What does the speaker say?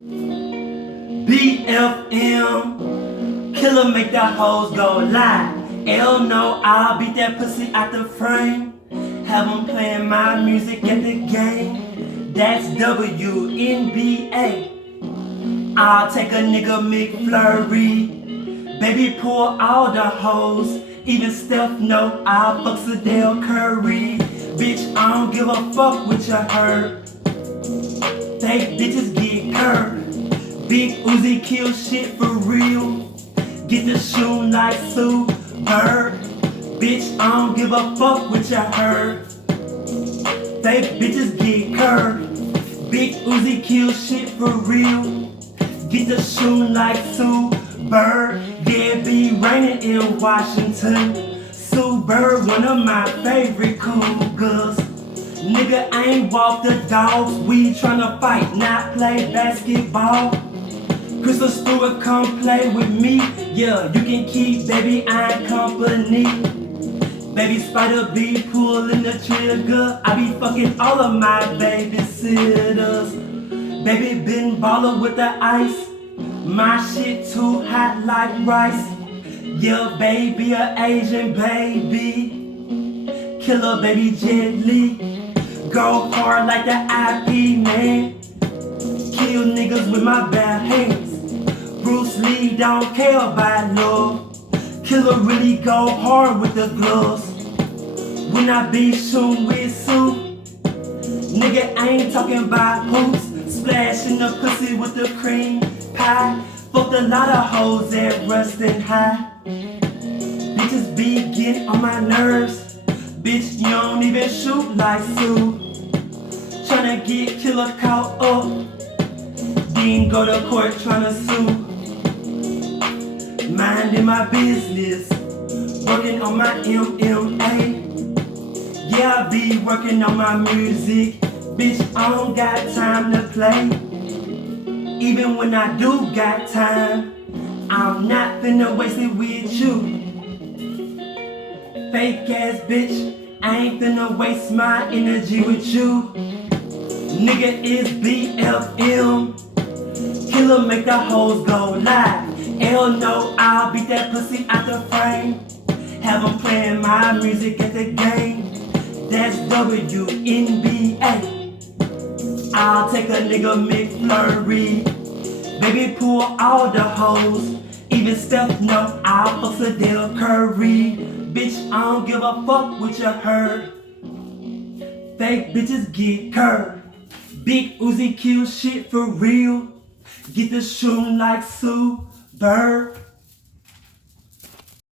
BFM, killer make the hoes go live. Hell no, I'll beat that pussy out the frame. Have them playing my music at the game. That's Wnba. I'll take a nigga McFlurry. Baby, pull all the hoes. Even Steph know I'll fuck Sydel Curry. Bitch, I don't give a fuck what you heard. Fake bitches get curved. Big Uzi kill shit for real. Get the shoe like Sue Bird. Bitch, I don't give a fuck what you heard. Fake bitches get curved. Big Uzi kill shit for real. Get the shoe like Sue Bird. Yeah, it be raining in Washington. Sue Bird, one of my favorite cougars. Nigga, I ain't walk the dogs. We tryna fight, not play basketball. Crystal Stewart, come play with me. Yeah, you can keep baby I company. Baby Spider be pulling the trigger. I be fucking all of my babysitters. Baby been ballin' with the ice. My shit too hot like rice. Yeah, baby, a Asian baby. Killer baby gently. Go hard like the IP man. Kill niggas with my bare hands. Bruce Lee don't care about love. Killer really go hard with the gloves. When I be shooting with soup, nigga, I ain't talking about hoops. Splashing the pussy with the cream pie. Fucked a lot of hoes at Rustin High. Bitches be getting on my nerves. Bitch, you don't even shoot like Sue. Tryna get killer caught up. Then go to court tryna sue. Minding my business. Working on my MMA. Yeah, I be working on my music. Bitch, I don't got time to play. Even when I do got time, I'm not finna waste it with you. Fake ass bitch, I ain't finna waste my energy with you. Nigga, it's BFM. Killer make the hoes go live. Hell no, I'll beat that pussy out the frame. Have them playing my music at the game. That's Wnba. I'll take a nigga McFlurry. Baby, pull all the hoes. Even Steph know I'll fuck Sydel Curry. Bitch, I don't give a fuck what you heard. Fake bitches get curved. Big Uzi kill shit for real. Get the shoe like Sue Bird.